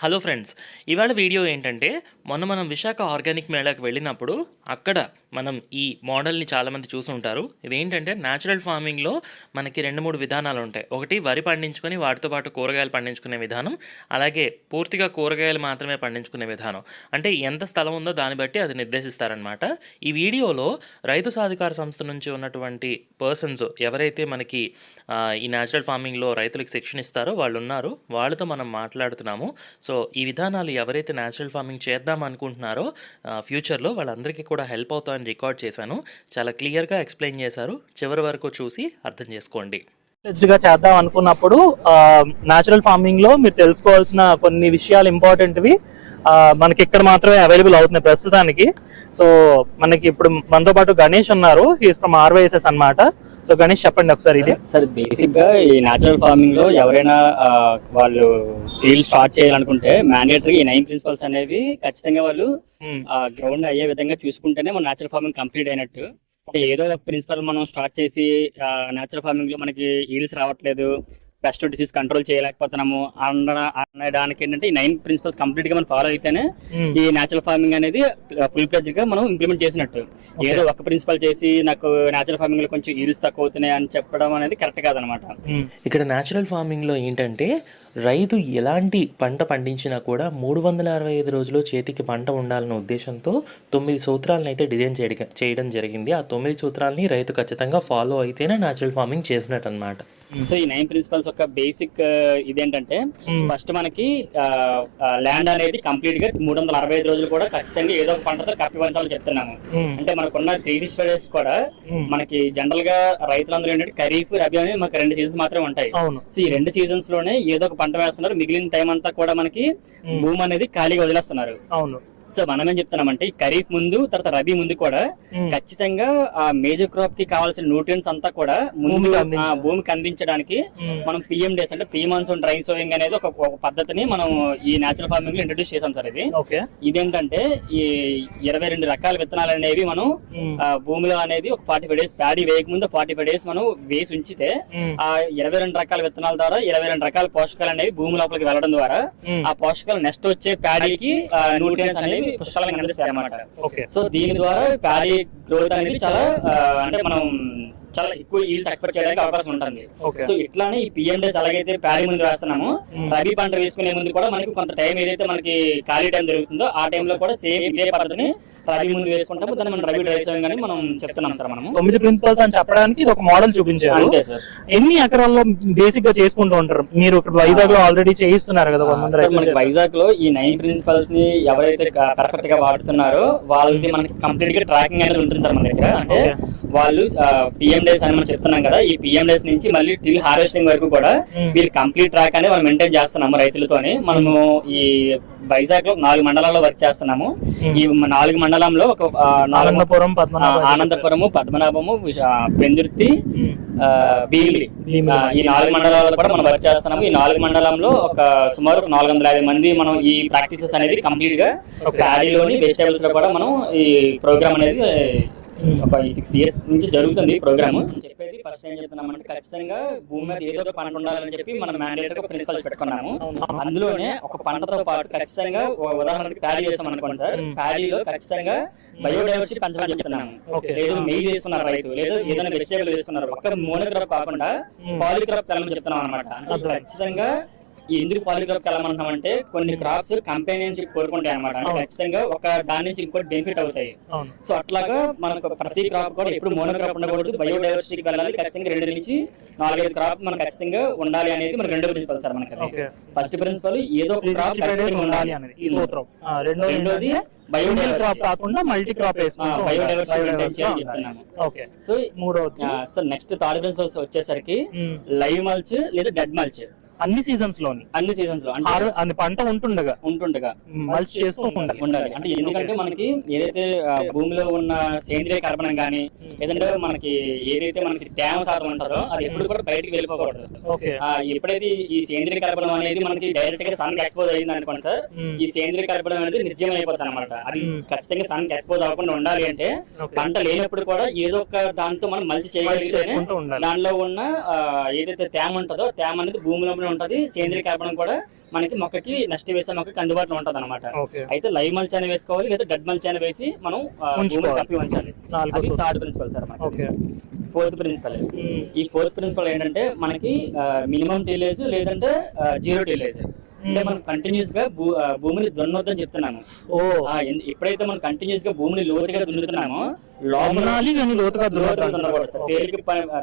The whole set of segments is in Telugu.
హలో ఫ్రెండ్స్, ఇవాళ వీడియో ఏంటంటే మనం విశాఖ ఆర్గానిక్ మేళాకి వెళ్ళినప్పుడు అక్కడ మనం ఈ మోడల్ని చాలామంది చూసుంటారు. ఇదేంటంటే న్యాచురల్ ఫార్మింగ్లో మనకి 2-3 విధానాలు ఉంటాయి. ఒకటి వరి పండించుకొని వాటితో పాటు కూరగాయలు పండించుకునే విధానం, అలాగే పూర్తిగా కూరగాయలు మాత్రమే పండించుకునే విధానం. అంటే ఎంత స్థలం ఉందో దాన్ని బట్టి అది నిర్దేశిస్తారనమాట. ఈ వీడియోలో రైతు సాధికార సంస్థ నుంచి ఉన్నటువంటి పర్సన్స్ ఎవరైతే మనకి ఈ న్యాచురల్ ఫార్మింగ్లో రైతులకు శిక్షణ ఇస్తారో వాళ్ళు ఉన్నారు. వాళ్ళతో మనం మాట్లాడుతున్నాము. సో ఈ విధానాలు ఎవరైతే న్యాచురల్ ఫార్మింగ్ చేద్దాం అనుకుంటున్నారో ఫ్యూచర్లో వాళ్ళందరికీ కూడా హెల్ప్ అవుతాయని రికార్డ్ చేశాను. చాలా క్లియర్గా ఎక్స్ప్లెయిన్ చేశారు. చివరి వరకు చూసి అర్థం చేసుకోండి. గా చేద్దాం అనుకున్నప్పుడు న్యాచురల్ ఫార్మింగ్ లో మీరు తెలుసుకోవాల్సిన కొన్ని విషయాలు ఇంపార్టెంట్వి మనకి ఇక్కడ మాత్రమే అవైలబుల్ అవుతున్నాయి ప్రస్తుతానికి. సో మనకి ఇప్పుడు మనతో పాటు గణేష్ ఉన్నారు. హీస్ ఫ్రమ్ ఆర్వైఎస్ఎస్ అన్నమాట. సో గణేష్ చెప్పండి ఒకసారి. ఇది సార్ బేసిక్ గా ఈ న్యాచురల్ ఫార్మింగ్ లో ఎవరైనా వాళ్ళు ఫీల్డ్ స్టార్ట్ చేయాలనుకుంటే మ్యాండేటరీ ఈ 9 ప్రిన్సిపల్స్ అనేవి ఖచ్చితంగా వాళ్ళు గ్రౌండ్ అయ్యే విధంగా చూసుకుంటేనే మన న్యాచురల్ ఫార్మింగ్ కంప్లీట్ అయినట్టు. ఏదో ఒక ప్రిన్సిపల్ మనం స్టార్ట్ చేసి న్యాచురల్ ఫార్మింగ్ లో మనకి ఈల్డ్స్ రావట్లేదు, పెస్ట్ డిసీజ్ కంట్రోల్ చేయలేకపోతున్నాము అనడానికి ఏంటంటే ఈ 9 ప్రిన్సిపల్స్ కంప్లీట్ గా మనం ఫాలో అయితేనే ఈ న్యాచురల్ ఫార్మింగ్ అనేది ఫుల్ ఫ్లెడ్జ్ గా మనం ఇంప్లిమెంట్ చేసినట్టు. ఏదో ఒక ప్రిన్సిపల్ చేసి నాకు న్యాచురల్ ఫార్మింగ్ లో కొంచెం ఈల్డ్స్ తక్కువ అవుతున్నాయి అని చెప్పడం అనేది కరెక్ట్ కాదనమాట. ఇక్కడ న్యాచురల్ ఫార్మింగ్లో ఏంటంటే రైతు ఎలాంటి పంట పండించినా కూడా 365 రోజులు చేతికి పంట ఉండాలన్న ఉద్దేశంతో 9 సూత్రాలను అయితే డిజైన్ చేయడం జరిగింది. ఆ 9 సూత్రాలని రైతు ఖచ్చితంగా ఫాలో అయితేనే న్యాచురల్ ఫార్మింగ్ చేసినట్టు అనమాట. సో ఈ 9 ప్రిన్సిపల్స్ యొక్క బేసిక్ ఇదేంటంటే ఫస్ట్ మనకి ల్యాండ్ అనేది కంప్లీట్ గా 365 రోజులు కూడా ఖచ్చితంగా ఏదో ఒక పంటతో కప్పివంచాలని చెప్తున్నాము. అంటే మనకున్న 3 స్టేజెస్ కూడా మనకి జనరల్ గా రైతులందరూ ఏంటంటే ఖరీఫ్, రబీ అని మనకి 2 సీజన్స్ మాత్రమే ఉంటాయి. సో ఈ 2 సీజన్స్ లోనే ఏదో ఒక పంట వేస్తున్నారు. మిగిలిన టైం అంతా కూడా మనకి భూమి అనేది ఖాళీగా వదిలేస్తున్నారు. అవును. సో మనం ఏం చెప్తున్నామంటే ఈ ఖరీఫ్ ముందు తర్వాత రబీ ముందు కూడా ఖచ్చితంగా ఆ మేజర్ క్రాప్ కి కావాల్సిన న్యూట్రియన్స్ అంతా కూడా ముందు భూమికి అందించడానికి మనం పిఎం డేస్ అంటే ప్రీ మాన్సూన్ డ్రై సోయింగ్ అనేది ఒక పద్ధతిని మనం ఈ నేచురల్ ఫార్మింగ్ లో ఇంట్రడ్యూస్ చేసాం సార్. ఇదేంటంటే ఈ 22 రకాల విత్తనాలు అనేవి మనం భూమిలో అనేది ఒక 45 డేస్ ప్యాడీ వేయక ముందు 45 డేస్ మనం వేసి ఉంచితే ఆ 22 రకాల విత్తనాల ద్వారా 22 రకాల పోషకాలు అనేవి భూమి లోపలికి వెళ్ళడం ద్వారా ఆ పోషకాలు నెక్స్ట్ వచ్చే ప్యాడీకి న్యూట్రియన్స్ అనేవి పుష్కలంగా అందిస్తాయి అన్నమాట. సో దీని ద్వారా ప్యాడీ గ్రోత్ అనేది చాలా అంటే మనం చాలా ఎక్కువ ఈల్డ్స్ ఎక్స్పెక్ట్ చేయడానికి అవకాశం ఉంటుంది. సో ఇట్లానే ఈ పిఎం డేస్ అలాగైతే ప్యాడీ ముందు వేస్తున్నాము, రబీ పంట వేసుకునే ముందు కూడా మనకి కొంత టైం ఏదైతే మనకి ఖాళీ టైం జరుగుతుందో ఆ టైంలో కూడా సేమ్ ఇదే పద్ధతిని రబీ ముందు వేసుకుంటాము. దాన్ని మనం రబీ డ్రై సోయింగ్ అని మనం చెప్తున్నాం సార్. మనం 9 ప్రిన్సిపల్స్ అని చెప్పడానికి ఇది ఒక మోడల్ చూపించారు. అంతే సార్. ఎన్ని ఎకరాల్లో బేసిక్ గా చేసుకుంటూ ఉంటారు మీరు? ఇక్కడ వైజాగ్ లో ఆల్రెడీ చేయిస్తున్నారు కదా. మనకి వైజాగ్ లో ఈ 9 ప్రిన్సిపల్స్ ని ఎవరైతే పర్ఫెక్ట్ గా వాడుతున్నారో వాళ్ళది మనకి కంప్లీట్ గా ట్రాకింగ్ అనేది ఉంటుంది సార్ మన దగ్గర. అంటే వాళ్ళు పిఎం డేస్ అని మనం చెప్తున్నాం కదా, ఈ పిఎం డేస్ నుంచి మళ్ళీ టిల్ హార్వెస్టింగ్ వరకు కూడా వీళ్ళు కంప్లీట్ ట్రాక్ అనేది మనం మెయింటైన్ చేస్తున్నాము రైతులతోని. మనము ఈ వైజాగ్ లో 4 మండలాల్లో వర్క్ చేస్తున్నాము. ఈ 4 మండలంలో ఒక ఆనందపురము, పద్మనాభము, పెందుర్తి, భీమిలి, ఈ 4 మండలాల్లో కూడా మనం వర్క్ చేస్తున్నాము. ఈ 4 మండలంలో ఒక సుమారు 450 మంది మనం ఈ ప్రాక్టీసెస్ అనేది కంప్లీట్ గా ప్యాడీలోని వెజిటేబుల్స్ లో కూడా మనం ఈ ప్రోగ్రామ్ అనేది ఒక 6 ఇయర్స్ నుంచి జరుగుతుంది ప్రోగ్రామ్. చెప్పేది ఫస్ట్ ఏం చెప్తున్నామంటే ఖచ్చితంగా భూమి మీద ఏదో ఒక పంట ఉండాలని చెప్పి మనం మ్యాండేటరీ ఒక ప్రిన్సిపల్ పెట్టుకున్నాము. అందులోనే ఒక పంటతో పాటు ఖచ్చితంగా ఉదాహరణకి ప్యాడీ చేస్తాం అనుకోండి సార్. ప్యాడీలో ఖచ్చితంగా బయోడైవర్సిటీ పెంచమని చెప్తున్నాము. లేదు మెయిజ్ వేసుకున్నారు రైతు, లేదు ఏదైనా వెజిటేబుల్ వేసుకున్నారు, ఒక్క మోనోక్రాప్ కాకుండా పాలిక్రాప్ తెలమని చెప్తున్నాం అనమాట. అంటే ఖచ్చితంగా ఎందుకు పాలిక్రాప్ వెళ్ళమంటామంటే కొన్ని క్రాప్స్ కంపెనీషిప్ కోరుకుంటాయి అనమాట. అంటే ఖచ్చితంగా ఒక దాని నుంచి ఇంకోటి బెనిఫిట్ అవుతాయి. సో అట్లాగా మనకు ప్రతి క్రాప్ కూడా ఎప్పుడు మోనోక్రాప్ ఉండకూడదు, బయోడైవర్సిటీకి వెళ్ళాలి. ఖచ్చితంగా 2 నుంచి 4-5 క్రాప్ మనకు ఖచ్చితంగా ఉండాలి అనేది మన 2వ ప్రిన్సిపల్ సార్. మనకి ఫస్ట్ ప్రిన్సిపల్ ఏదో ఒక క్రాప్ ఉండాలి అనేది. రెండోది బయోడైవర్సిటీ కాకుండా మల్టీ క్రాప్ బయోడైవర్సిటీ చెప్తున్నాము. సో మూడోది సార్ నెక్స్ట్ థర్డ్ ప్రిన్సిపల్స్ వచ్చేసరికి లైవ్ మల్చ్ లేదా డెడ్ మల్చ్ అన్ని సీజన్స్ లో అంటే పంట ఉంటుండగా మల్చ్ చేస్తూ ఉండాలి. అంటే ఎందుకంటే మనకి ఏదైతే భూమిలో ఉన్న సేంద్రియ కార్బనం గానీ లేదంటే మనకి ఏదైతే మనకి తేమ శాతం ఉంటుందో అది ఎప్పుడు కూడా బయటకు వెళ్ళిపోకూడదు. ఎప్పుడైతే ఈ సేంద్రియ కార్బనం అనేది మనకి డైరెక్ట్ గా సన్ కి ఎక్స్పోజ్ అయింది అనుకోండి సార్, ఈ సేంద్రియ కార్బనం అనేది నిర్జీవం అయిపోతుంది అనమాట. అది ఖచ్చితంగా సన్ కి ఎక్స్పోజ్ అవ్వకుండా ఉండాలి అంటే పంట లేనప్పుడు కూడా ఏదో ఒక దాంతో మనం మల్చి చేయగలిగితేనే దానిలో ఉన్న ఏదైతే తేమ ఉంటుందో తేమ అనేది భూమిలో అందుబాటులో ఉంటది, సేంద్రియ కార్బన్ కూడా మనకి మొక్కకి నెక్స్ట్ వేసే మొక్కకి అందుబాటులో ఉంటది అనమాట. ఓకే. అయితే లైవ్ మల్చ్ అని వేసుకోవాలి, లేదా డెడ్ మల్చ్ అని వేసి మనం భూమిని కప్పి ఉంచాలి. అది third principle sir. Okay. Fourth principle, ఈ ఫోర్త్ ప్రిన్సిపల్ ఏంటంటే మనకి మినిమం టిలేజ్ లేదంటే జీరో టిలేజ్. అంటే మనం కంటిన్యూస్ గా భూమిని దున్నొద్దని చెప్తున్నాము. ఎప్పుడైతే మనం కంటిన్యూస్ గా భూమిని లోతుగా దున్నుతున్నామో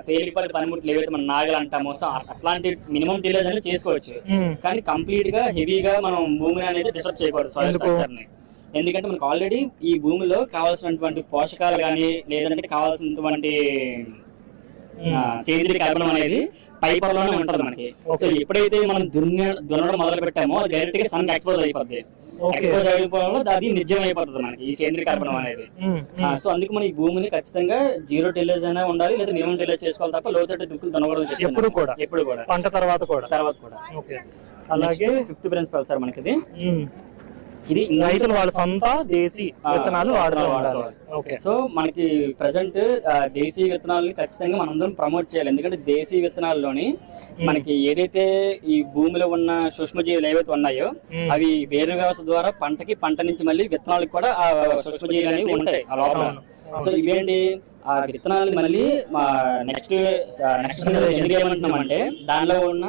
తేలికపాటి పనిముట్లు ఏవైతే మనం నాగలు అంటామో, సో అట్లాంటి మినిమం టిలేజ్ అనేది చేసుకోవచ్చు. కానీ కంప్లీట్ గా హెవీగా మనం భూమిని అనేది డిస్టర్బ్ చేయకూడదు సాయిల్ స్ట్రక్చర్ ని. ఎందుకంటే మనకు ఆల్రెడీ ఈ భూమిలో కావాల్సినటువంటి పోషకాలు కానీ లేదంటే కావాల్సినటువంటి సేంద్రియ కార్బన్ అనేది పై పొరలోనే ఉంటది మనకి. సో ఎప్పుడైతే మనం దున్నడం మొదలు పెట్టామో అది డైరెక్ట్ గా సన్ ఎక్స్పోజ్ అయిపోద్ది. ఎక్స్పోజ్ అయిపోవడం వల్ల అది నిజం అయిపోతుంది మనకి ఈ సేంద్రియ కార్బన్ అనేది. సో అందుకు మనం ఈ భూమిని ఖచ్చితంగా జీరో టిలేజ్ అయినా ఉండాలి, లేదా మినిమం టిలేజ్ చేసుకోవాలి తప్ప లోతట్టు దుక్కులు దున్నకూడదు ఎప్పుడు కూడా పంట తర్వాత కూడా. అలాగే ఫిఫ్త్ ప్రిన్సిపల్ సార్ మనకి ఇది రైతులు వాళ్ళ సొంత దేశీ విత్తనాలు వాడతారు. సో మనకి ప్రజెంట్ దేశీ విత్తనాలని ఖచ్చితంగా మనందరం ప్రమోట్ చేయాలి. ఎందుకంటే దేశీ విత్తనాల్లోని మనకి ఏదైతే ఈ భూమిలో ఉన్న సూక్ష్మజీవులు ఏవైతే ఉన్నాయో అవి వేరు వ్యవస్థ ద్వారా పంట నుంచి మళ్ళీ విత్తనాలకు కూడా ఆ సూక్ష్మజీవులు అనేవి ఉంటాయి ఆ లోపల. సో ఇవేంటి ఆ విత్తనాలు మళ్ళీ నెక్స్ట్ ఏమంటున్నామంటే దానిలో ఉన్న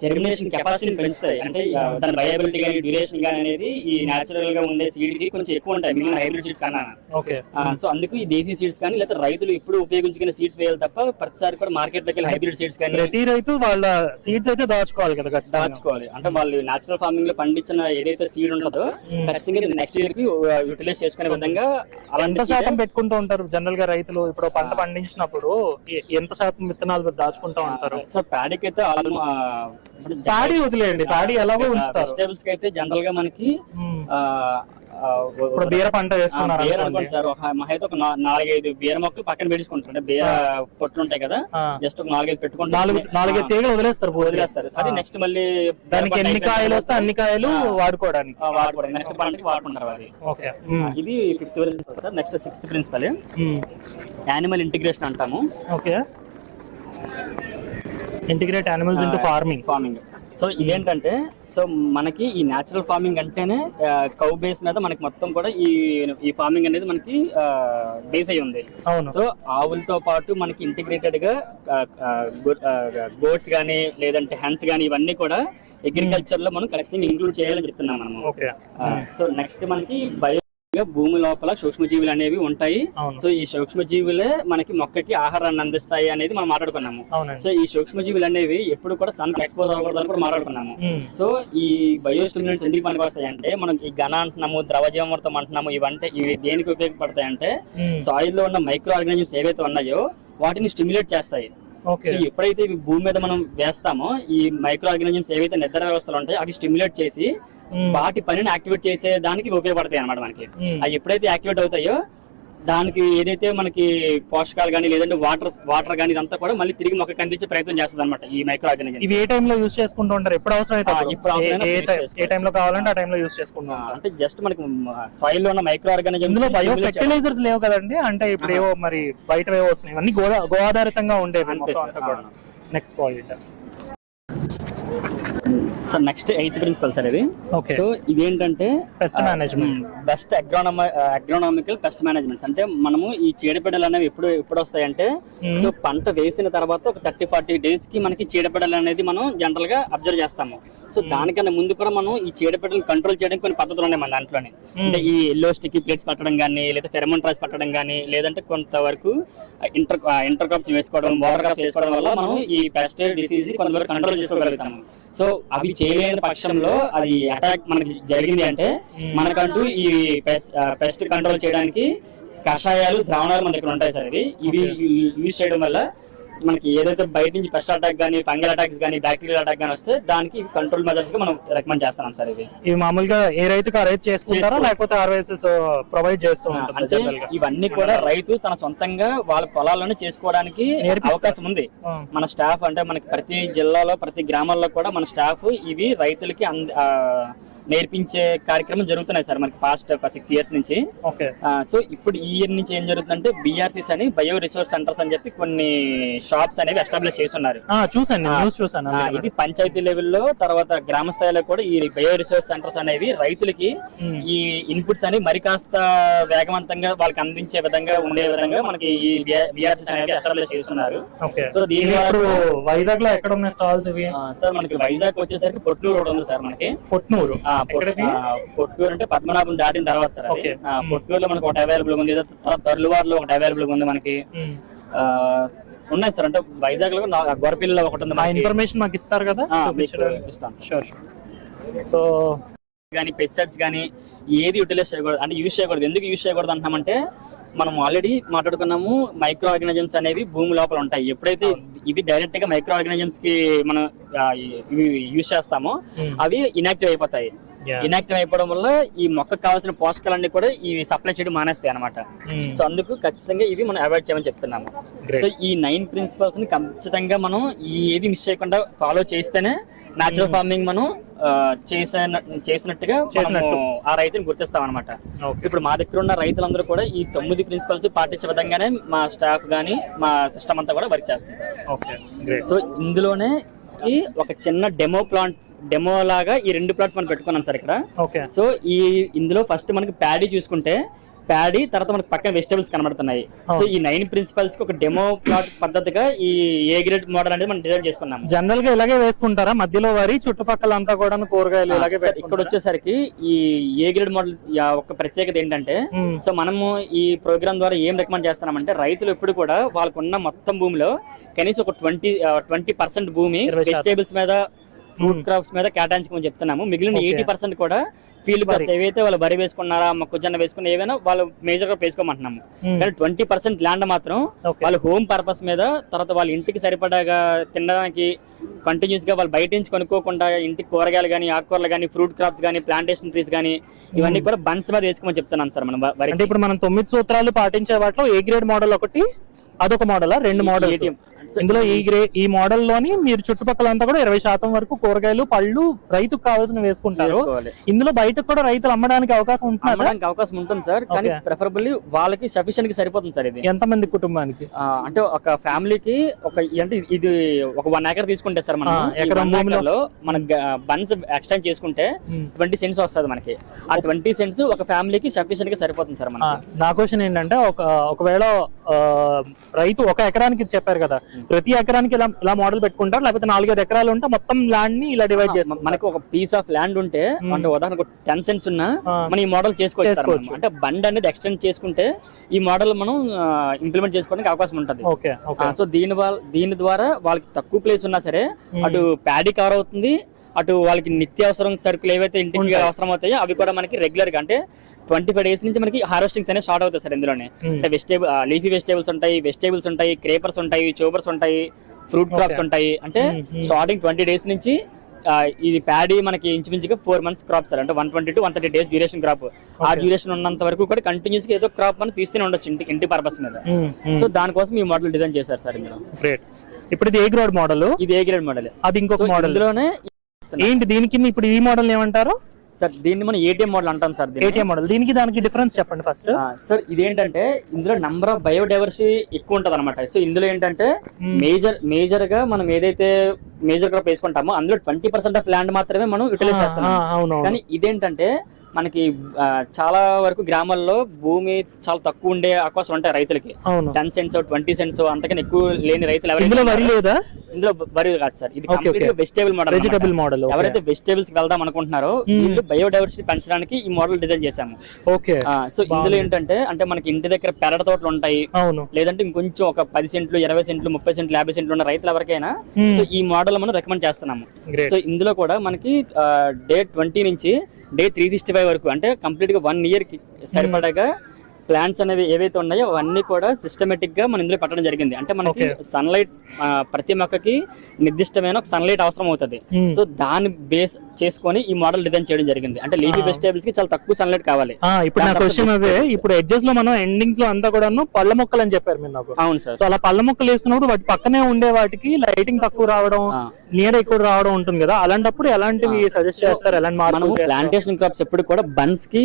జెర్మినేషన్ కెపాసిటీని పెంచుతాయి. అంటే దాని వయబిలిటీ కానీ డ్యూరేషన్ కానీ అనేది ఈ నేచురల్ గా ఉండే సీడ్ కి కొంచెం ఎక్కువ ఉంటాయి మిగిలిన హైబ్రిడ్ సీడ్స్ కన్నా. సో అందుకు ఈ దేశీ సీడ్స్ కానీ లేదా రైతులు ఇప్పుడు ఉపయోగించుకునే సీడ్స్ వేయాలి తప్ప ప్రతిసారి కూడా మార్కెట్ లోకి హైబ్రిడ్ సీడ్స్ కానీ ప్రతి రైతు వాళ్ళ సీడ్స్ అయితే దాచుకోవాలి కదా. దాచుకోవాలి అంటే వాళ్ళు నేచురల్ ఫార్మింగ్ లో పండించిన ఏదైతే సీడ్ ఉంటుందో ఖచ్చితంగా నెక్స్ట్ ఇయర్ కి యూటిలైజ్ చేసుకునే విధంగా ఎంత శాతం పెట్టుకుంటూ ఉంటారు జనరల్ గా రైతులు? ఇప్పుడు పంట పండించినప్పుడు ఎంత శాతం విత్తనాలు దాచుకుంటూ ఉంటారు? సో ప్యాడీకి అయితే ప్యాడీ వదిలేయండి, ప్యాడీ ఎలాగో ఉంచుతారు. వెజిటబుల్స్ కి అయితే జనరల్ గా మనకి ఇప్పుడు బీర పంట వేసుకున్నారు సార్, అయితే ఒక 4-5 బీర మొక్కలు పక్కన పెట్టుకుంటారు. అంటే బీర పొట్లు ఉంటాయి కదా, జస్ట్ ఒక 4-5 పెట్టుకుంటారు, 4-5 తీగలు వదిలేస్తారు. అది నెక్స్ట్ మళ్ళీ దానికి ఎన్ని కాయలు వస్తే అన్ని కాయలు వాడుకోవడానికి నెక్స్ట్ పంటకి వాడుకుంటారు అది. ఇది fifth principle sir. Next sixth principle animal integration అంటాము. Okay. Integrate animals into farming. So ఇదేంటంటే సో మనకి ఈ న్యాచురల్ ఫార్మింగ్ అంటేనే కౌ బేస్ మీద మనకి మొత్తం కూడా ఈ ఫార్మింగ్ అనేది మనకి బేస్ అయి ఉంది. సో ఆవులతో పాటు మనకి ఇంటిగ్రేటెడ్ గా గోట్స్ గానీ లేదంటే హెన్స్ గానీ ఇవన్నీ కూడా అగ్రికల్చర్ లో మనం ఖచ్చితంగా ఇంక్లూడ్ చేయాలని చెప్తున్నాం మనము. సో నెక్స్ట్ మనకి భూమి లోపల సూక్ష్మజీవులు అనేవి ఉంటాయి. సో ఈ సూక్ష్మజీవులే మనకి మొక్కకి ఆహారాన్ని అందిస్తాయి అనేది మనం మాట్లాడుకున్నాము. సో ఈ సూక్ష్మజీవులు అనేవి ఎప్పుడు కూడా సన్ ఎక్స్పోజ్ అవ్వకూడదని కూడా మాట్లాడుకున్నాము. సో ఈ బయోస్టిమ్యులెంట్స్ ఎందుకు పనికొస్తాయి అంటే మనం ఈ ఘన అంటున్నాము, ద్రవజీవామృతం అంటున్నాము, ఇవి దేనికి ఉపయోగపడతాయి అంటే సాయిల్ లో ఉన్న మైక్రో ఆర్గానిజమ్స్ ఏవైతే ఉన్నాయో వాటిని స్టిమ్యులేట్ చేస్తాయి. ఎప్పుడైతే ఇవి భూమి మీద మనం వేస్తామో ఈ మైక్రో ఆర్గానిజమ్స్ ఏవైతే నిద్ర వ్యవస్థలు ఉంటాయో అవి స్టిమ్యులేట్ చేసి వాటి పనిని యాక్టివేట్ చేసే దానికి ఉపయోగపడతాయి అన్నమాట మనకి. అవి ఎప్పుడైతే యాక్టివేట్ అవుతాయో దానికి ఏదైతే మనకి పోషకాలు కానీ లేదంటే వాటర్ కానీ ఇదంతా కూడా మళ్ళీ తిరిగి మొక్కకి అందించే ప్రయత్నం చేస్తుంది అనమాట ఈ మైక్రో ఆర్గానిజం. ఇవి ఏ టైంలో యూజ్ చేసుకుంటూ ఉంటారు? ఎప్పుడు అవసరం అయితే ఏ టైంలో కావాలంటే ఆ టైంలో యూజ్ చేసుకుంటాం. అంటే జస్ట్ మనకి సాయిల్ లో ఉన్న మైక్రో ఆర్గానిజం ఇందులో బయో ఫెర్టిలైజర్స్ లేవు కదండి, అంటే ఇప్పుడు ఏవో మరి బయట ఏవో వస్తున్నాయి, ఇవన్నీ గో ఆధారితంగా ఉండేవి. Next point. So next 8th principle sir ఇది. సో ఇదేంటంటే pest management, best agronomical pest managements. అంటే మనము ఈ చీడపీడలు అనేవి ఎప్పుడు వస్తాయంటే సో పంట వేసిన తర్వాత ఒక 30-40 డేస్ కి మనకి చీడపీడలు అనేది మనం జనరల్ గా అబ్జర్వ్ చేస్తాము. సో దానికన్నా ముందు కూడా మనం ఈ చీడపీడలను కంట్రోల్ చేయడానికి కొన్ని పద్ధతులు ఉన్నాయి మన దాంట్లోనే. అంటే ఈ ఎల్లో స్టిక్కీ ప్లేట్స్ పట్టడం కానీ లేదా ఫెరమోన్ ట్రాప్స్ పట్టడం కానీ లేదంటే కొంతవరకు ఇంటర్ క్రాప్స్ వేసుకోవడం, వాటర్ క్రాప్స్ వేసుకోవడం వల్ల మనం ఈ పెస్ట్ డిసీజ్ కొంతవరకు కంట్రోల్ చేసుకోగలుగుతాము. సో అవి చేయలేని పక్షంలో అది అటాక్ మనకి జరిగింది అంటే మనకంటూ ఈ పెస్ట్ కంట్రోల్ చేయడానికి కషాయాలు, ద్రావణాలు మన దగ్గర ఉంటాయి సార్. ఇవి యూజ్ చేయడం వల్ల మనకి ఏదైతే బయట నుంచి పెస్ట్ అటాక్ కానీ ఫంగల్ అటాక్స్ కానీ బ్యాక్టీరియల్ అటాక్ కానీ వస్తే దానికి కంట్రోల్ మెజర్స్ గా మనం రికమెండ్ చేస్తున్నాం సార్. ఇవి మామూలుగా ఏ రైతుకి ఆ రైతు చేసుకుంటారా లేకపోతే ఆర్వైసెస్ ప్రొవైడ్ చేస్తూ ఉంటారు? అంటే ఇవన్నీ కూడా రైతు తన సొంతంగా వాళ్ళ పొలాల్లోనే చేసుకోవడానికి అవకాశం ఉంది. మన స్టాఫ్ అంటే మనకి ప్రతి జిల్లాలో ప్రతి గ్రామాల్లో కూడా మన స్టాఫ్ ఇవి రైతులకి నేర్పించే కార్యక్రమం జరుగుతున్నాయి సార్ మనకి పాస్ట్ ఒక 6 years నుంచి. ఓకే. సో ఇప్పుడు ఈ ఇయర్ నుంచి ఏం జరుగుతుందంటే BRCs అని బయో రిసోర్స్ సెంటర్స్ అని చెప్పి కొన్ని షాప్స్ అనేవి ఎస్టాబ్లిష్ చేస్తున్నారు. చూసాను, న్యూస్ చూసాను. ఇది పంచాయతీ లెవెల్లో, తర్వాత గ్రామ స్థాయిలో కూడా ఈ బయో రిసోర్స్ సెంటర్స్ అనేవి రైతులకి ఈ ఇన్పుట్స్ అని మరి కాస్త వేగవంతంగా వాళ్ళకి అందించే విధంగా ఉండే విధంగా మనకి ఈ BRCs అనేవి ఎస్టాబ్లిష్ చేస్తున్నారు. సో దీని వైజాగ్ లో ఎక్కడ ఉన్నాయి స్టాల్స్ ఇవి? సార్ మనకి వైజాగ్ వచ్చేసరికి పొట్నూరు రోడ్ ఉంది సార్ మనకి. పొట్నూరు పొట్నూరు అంటే పద్మనాభం దాటిన తర్వాత సార్. పొట్నూరులో మనకి ఒకటి అవైలబుల్ ఉంది, తర్లువారులో ఒకటి అవైలబుల్ ఉంది మనకి. ఉన్నాయి సార్. అంటే వైజాగ్ లో గొరపిల్లిలో ఒకటి ఉంది. ఇన్ఫర్మేషన్ మాకు ఇస్తారు కదా? ఇస్తాను. షూర్. సో కానీ పెస్టిసైడ్స్ కానీ ఏది యూటిలైజ్ చేయకూడదు, అంటే యూజ్ చేయకూడదు. ఎందుకు యూజ్ చేయకూడదు అంటున్నామంటే మనం ఆల్రెడీ మాట్లాడుకున్నాము, మైక్రో ఆర్గానిజమ్స్ అనేవి భూమి లోపల ఉంటాయి. ఎప్పుడైతే ఇవి డైరెక్ట్ గా మైక్రో ఆర్గానిజమ్స్ కి మనం ఇవి యూజ్ చేస్తామో అవి ఇనాక్టివ్ అయిపోతాయి. ఇనాక్టివ్ అయిపోవడం వల్ల ఈ మొక్కకు కావాల్సిన పోషకాలన్నీ కూడా ఇవి సప్లై చేయడం మానేస్తాయి అనమాట. సో అందుకు ఖచ్చితంగా ఇవి మనం అవాయిడ్ చేయమని చెప్తున్నాము. సో ఈ 9 ప్రిన్సిపల్స్ ని ఖచ్చితంగా మనం ఏది మిస్ చేయకుండా ఫాలో చేస్తేనే న్యాచురల్ ఫార్మింగ్ మనం చేసినట్టుగా ఆ రైతుని గుర్తిస్తాం అనమాట. ఇప్పుడు మా దగ్గర ఉన్న రైతులందరూ కూడా ఈ 9 ప్రిన్సిపల్స్ పాటించే విధంగానే మా స్టాఫ్ గానీ మా సిస్టమ్ అంతా కూడా వర్క్ చేస్తుంది సార్. సో ఇందులోనే ఒక చిన్న డెమో లాగా ఈ 2 ప్లాట్స్ మనం పెట్టుకున్నాం సార్ ఇక్కడ. సో ఇందులో ఫస్ట్ మనకి ప్యాడీ చూసుకుంటే ప్యాడీ, తర్వాత మనకి పక్కన వెజిటబుల్స్ కనబడుతున్నాయి. సో ఈ 9 ప్రిన్సిపల్స్ కి ఒక డెమో ప్లాట్ పద్ధతిగా ఈ ఏ గ్రేడ్ మోడల్ అనేది మనం డిజైన్ చేసుకున్నాం. జనరల్ గా ఇలాగే వేసుకుంటారా మధ్యలో వరి, చుట్టుపక్కల అంతా కూడా కూరగాయలు ఇలాగే? ఇక్కడ వచ్చేసరికి ఈ ఏ గ్రేడ్ మోడల్ ఒక ప్రత్యేకత ఏంటంటే, సో మనము ఈ ప్రోగ్రామ్ ద్వారా ఏం రికమెండ్ చేస్తున్నామంటే రైతులు ఎప్పుడు కూడా వాళ్ళకున్న మొత్తం భూమిలో కనీసం ఒక 20% భూమి వెజిటేబుల్స్ మీద, ఫ్రూట్ క్రాప్స్ మీద కేటాయించుకోమని చెప్తున్నాము. మిగిలిన 80% కూడా ఫీల్డ్ క్రాప్స్ ఏవైతే వాళ్ళు వరి వేసుకున్నారా, మొక్కజొన్న వేసుకున్న ఏవైనా వాళ్ళు మేజర్ గా వేసుకోమంటున్నాము. కానీ 20% ల్యాండ్ మాత్రం వాళ్ళు హోమ్ పర్పస్ మీద, తర్వాత వాళ్ళ ఇంటికి సరిపడాగా తినడానికి కంటిన్యూస్ గా వాళ్ళు బయట నుంచి కొనుక్కోకుండా ఇంటికి కూరగాయలు కానీ, ఆకుకూరలు కానీ, ఫ్రూట్ క్రాప్స్ కానీ, ప్లాంటేషన్ ట్రీస్ కానీ ఇవన్నీ కూడా బన్స్ మీద వేసుకోమని చెప్తున్నాం సార్ మనం. అంటే ఇప్పుడు మనం 9 సూత్రాలు పాటించే వాటిలో ఏ గ్రేడ్ మోడల్ ఒకటి, అదొక మోడల్, 2 మోడల్. ఇందులో ఈ మోడల్ లోని మీరు చుట్టుపక్కల అంతా కూడా 20% వరకు కూరగాయలు, పళ్ళు రైతుకు కావాల్సిన వేసుకుంటారు. ఇందులో బయటకు కూడా రైతులు అమ్మడానికి అవకాశం ఉంటుంది సార్. కానీ ప్రిఫరబుల్లీ వాళ్ళకి సఫిషియెంట్ గా సరిపోతుంది సార్. ఇది ఎంత మంది కుటుంబానికి అంటే ఒక ఫ్యామిలీకి అంటే ఇది ఒక 1 acre తీసుకుంటే సార్ మనం ఎకరంలో మన బన్స్ ఎక్స్టెండ్ చేసుకుంటే 20 cents వస్తుంది మనకి. ఆ 20 cents ఒక ఫ్యామిలీకి సఫిషియెంట్ గా సరిపోతుంది సార్ మనకి. నా క్వశ్చన్ ఏంటంటే ఒకవేళ రైతు 1 ఎకరానికి చెప్పారు కదా, ప్రతి ఎకరానికి ఇలా మోడల్ పెట్టుకుంటారు, లేకపోతే 4-5 ఎకరాలు ఉంటే మొత్తం ల్యాండ్ ని ఇలా డివైడ్ చేస్తాం? మనకి ఒక పీస్ ఆఫ్ ల్యాండ్ ఉంటే, అంటే ఉదాహరణకు 10 cents ఉన్నా మనం ఈ మోడల్ చేసుకోవచ్చు. అంటే బండ్ అనేది ఎక్స్టెండ్ చేసుకుంటే ఈ మోడల్ మనం ఇంప్లిమెంట్ చేసుకోవడానికి అవకాశం ఉంటుంది. సో దీని ద్వారా వాళ్ళకి తక్కువ ప్లేస్ ఉన్నా సరే అటు ప్యాడీ కవర్ అవుతుంది, అటు వాళ్ళకి నిత్యావసరం సరుకులు ఏవైతే ఇంటికి అవసరం అవుతాయో అవి కూడా మనకి రెగ్యులర్ గా, అంటే 25 days నుంచి మనకి హార్వెస్టింగ్స్ అనేవి స్టార్ట్ అవుతాయి సార్. ఇందులోనే లీఫీ వెజిటేబుల్స్ ఉంటాయి, క్రేపర్స్ ఉంటాయి, ట్యూబర్స్ ఉంటాయి, ఫ్రూట్ క్రాప్స్ ఉంటాయి. అంటే స్టార్టింగ్ 20 days నుంచి ఇది ప్యాడీ మనకి ఇంచుమించుగా 4 months క్రాప్ సార్. అంటే 120 to 130 days డ్యూరేషన్ క్రాప్. ఆ డ్యూరేషన్ ఉన్నంత వరకు కూడా కంటిన్యూస్ గా ఏదో క్రాప్ మనం తీస్తూనే ఉండొచ్చు ఇంటి పర్పస్ మీద. సో దానికోసం ఈ మోడల్ డిజైన్ చేశారు సార్ ఇందులో. ఇప్పుడు ఇది ఏ గ్రేడ్ మోడల్? ఇది ఏ గ్రేడ్ మోడల్. అది ఇంకొక మోడల్. ఇందులోనే ఏంటి దీనికి ఇప్పుడు ఈ మోడల్ ఏమంటారు సార్? దీన్ని మనం ATM మోడల్ అంటాం సార్. ATM model. దీనికి దానికి డిఫరెన్స్ చెప్పండి ఫస్ట్. సార్ ఇదేంటంటే ఇందులో నంబర్ ఆఫ్ బయోడైవర్సిటీ ఎక్కువ ఉంటది అనమాట. సో ఇందులో ఏంటంటే మేజర్ గా మనం ఏదైతే మేజర్ క్రాప్ వేసుకుంటామో అందులో 20% ఆఫ్ ల్యాండ్ మాత్రమే మనం యూటిలైజ్ చేస్తాం. కానీ ఇదేంటంటే మనకి చాలా వరకు గ్రామాల్లో భూమి చాలా తక్కువ ఉండే అవకాశం ఉంటాయి రైతులకి. 10 cents 20 cents అంతకన్నా ఎక్కువ లేని రైతులు ఇందులో వరి కాదు సార్. ఇది వెజిటబుల్ మోడల్. ఎవరైతే వెజిటేబుల్స్ వెళ్దాం అనుకుంటున్నారో వీళ్ళు బయోడైవర్సిటీ పెంచడానికి ఈ మోడల్ డిజైన్ చేశాము. సో ఇందులో ఏంటంటే అంటే మనకి ఇంటి దగ్గర పెరట తోటలు ఉంటాయి, లేదంటే ఇంకొంచెం ఒక 10 సెంట్లు 20 సెంట్లు 30 సెంట్లు 50 సెంట్లు ఉన్న రైతులు ఎవరికైనా ఈ మోడల్ మనం రికమెండ్ చేస్తున్నాము. సో ఇందులో కూడా మనకి డే 20 నుంచి డే 365 వరకు, అంటే కంప్లీట్ గా 1 year కి సరిపడగా ప్లాంట్స్ అనేవి ఏవైతే ఉన్నాయో అవన్నీ కూడా సిస్టమేటిక్ గా మన ఇందులో పెట్టడం జరిగింది. అంటే మనకి సన్లైట్ ప్రతి మొక్కకి నిర్దిష్టమైన ఒక సన్లైట్ అవసరం అవుతుంది. సో దాన్ని బేస్ చేసుకొని ఈ మోడల్ డిజైన్ చేయడం జరిగింది. అంటే లీఫీ వెజిటేబుల్స్ కి చాలా తక్కువ సన్లైట్ కావాలి. ఇప్పుడు నా క్వశ్చన్ అదే, ఇప్పుడు ఎడ్జెస్ లో మనం ఎండింగ్స్ లో అంతా కూడా పళ్ళ మొక్కలు అని చెప్పారు మీరు నాకు. అవును సార్. సో అలా పళ్ళ మొక్కలు వేసుకున్నప్పుడు వాటి పక్కనే ఉండే వాటికి లైటింగ్ తక్కువ రావడం, నీడ ఎక్కువ రావడం ఉంటుంది కదా, అలాంటప్పుడు ఎలాంటివి సజెస్ట్ చేస్తారు, ఎలాంటి మనము మార్పులు చేస్తారు? ప్లాంటేషన్ క్రాప్స్ ఎప్పుడు కూడా బన్స్ కి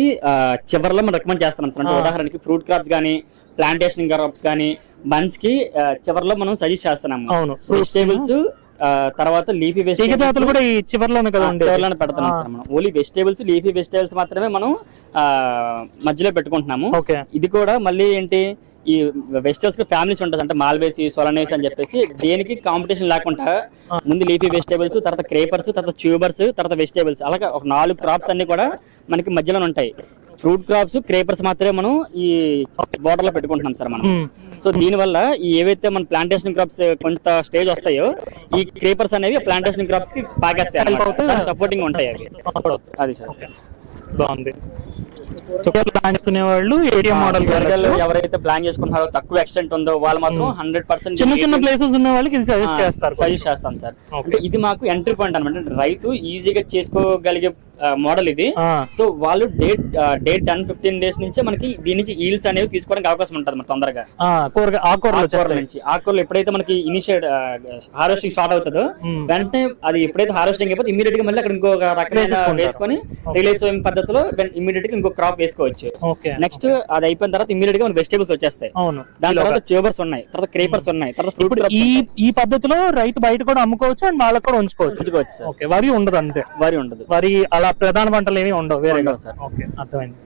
చివరిలో మనం రికమెండ్ చేస్తున్నాం సార్. అంటే ఉదాహరణకి ఫ్రూట్ క్రాప్స్ కానీ ప్లాంటేషన్ క్రాప్స్ కానీ బన్స్ కి చివరిలో మనం సజెస్ట్ చేస్తున్నాము. అవును, వెజిటేబుల్స్ తర్వాత లీఫీ వెజిటేబుల్స్ జాతులు కూడా ఈ చివర్లోనే కదా ఉండేది. చివరిలోనే పెడుతున్నాం సార్ మనం. ఓన్లీ వెజిటేబుల్స్ లీఫీ వెజిటేబుల్స్ మాత్రమే మనం మధ్యలో పెట్టుకుంటున్నాము. ఓకే. ఇది కూడా మళ్ళీ ఏంటి, ఈ వెజిటేబుల్స్ ఫ్యామిలీస్ ఉంటుంది, అంటే మాల్వేసి సొలనేసి అని చెప్పేసి దేనికి కాంపిటీషన్ లేకుండా ముందు లీఫీ వెజిటేబుల్స్, తర్వాత క్రేపర్స్, తర్వాత ట్యూబర్స్, తర్వాత వెజిటేబుల్స్, అలాగే ఒక 4 క్రాప్స్ అన్ని కూడా మనకి మధ్యలో ఉంటాయి. ఫ్రూట్ క్రాప్స్, క్రేపర్స్ మాత్రమే మనం ఈ బోర్డర్ లో పెట్టుకుంటున్నాం సార్ మనం. సో దీని వల్ల ఈ ఏవైతే మన ప్లాంటేషన్ క్రాప్స్ కొంత స్టేజ్ వస్తాయో ఈ క్రేపర్స్ అనేవి ప్లాంటేషన్ క్రాప్స్ కి పాకేస్తాయి, సపోర్టింగ్ ఉంటాయి అవి. అది సార్. బాగుంది. ప్లాన్ చేసుకునే వాళ్ళు ఏటీఎం మోడల్ ఎవరైతే ప్లాన్ చేసుకుంటున్నారో తక్కువ ఎక్స్టెంట్ ఉందో వాళ్ళు మాత్రం 100% చిన్న ప్లేసెస్ ఉన్న వాళ్ళకి ఇది సజెస్ట్ చేస్తారు. సజెస్ట్ చేస్తాం సార్. అంటే ఇది మాకు ఎంట్రీ పాయింట్ అనమాట. రైతు ఈజీగా చేసుకోగలిగే మోడల్ ఇది. సో వాళ్ళు డేట్ 10-15 డేస్ నుంచే మనకి దీని నుంచి ఈల్స్ అనేవి తీసుకోవడానికి అవకాశం ఉంటుంది మరి తొందరగా. ఆకుకూరల నుంచి ఆకుకూరలు ఎప్పుడైతే మనకి ఇనిషియేట్ హార్వెస్టింగ్ స్టార్ట్ అవుతుందో వెంటనే అది ఎప్పుడైతే హార్వెస్టింగ్ అయిపోతే ఇమీడియట్ గా మళ్ళీ అక్కడ ఇంకొక రకమైన వేసుకొని రిలే సోయింగ్ పద్ధతిలో ఇమీడియట్ గా ఇంకో క్రాప్ వేసుకోవచ్చు. నెక్స్ట్ అది అయిపోయిన తర్వాత ఇమీడియట్ గా మనకి వెజిటేబుల్స్ వచ్చేస్తాయి. దాని తర్వాత ట్యూబర్స్ ఉన్నాయి, తర్వాత క్రేపర్స్ ఉన్నాయి, తర్వాత ఫ్రూట్. ఈ పద్ధతిలో రైతు బయట కూడా అమ్ముకోవచ్చు అండ్ వాళ్ళకి కూడా ఉంచుకోవచ్చు. వరి ఉండదు, అంతే. వరి ఉండదు. వరి అలా ప్రధాన పంటలు ఏమి ఉండవు వేరే. అర్థమైంది.